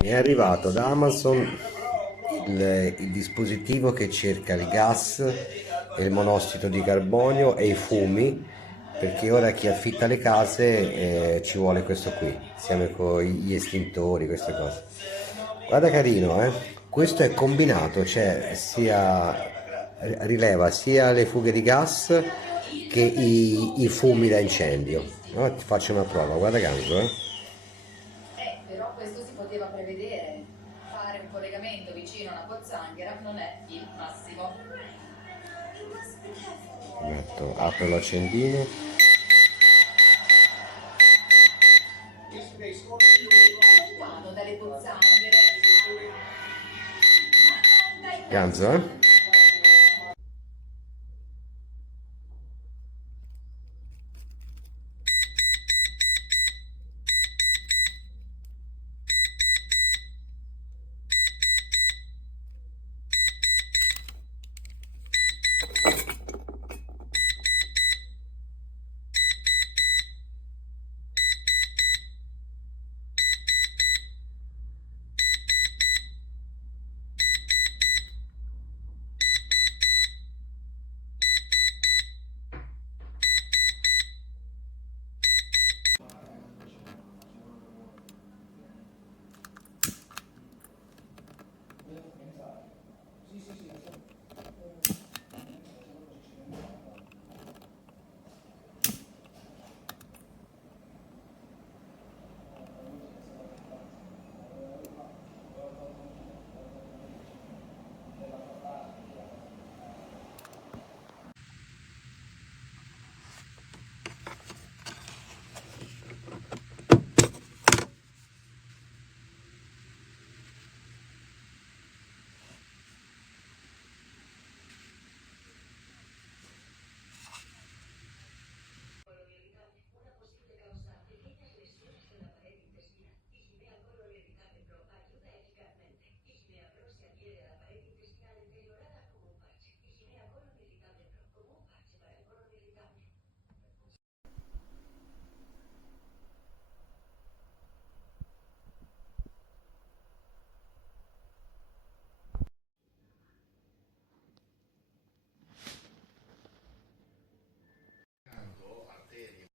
Mi è arrivato da Amazon il dispositivo che cerca il gas e il monossido di carbonio e i fumi, perché ora chi affitta le case ci vuole questo qui, insieme con gli estintori, queste cose. Guarda carino, eh? Questo è combinato, cioè rileva sia le fughe di gas che i fumi da incendio. Ora ti faccio una prova, guarda caso, eh? Però questo si poteva prevedere. Fare un collegamento vicino a una pozzanghera non è il massimo. Apro l'accendino. Lontano dalle pozzanghere. Ma non dai Ganzo, eh?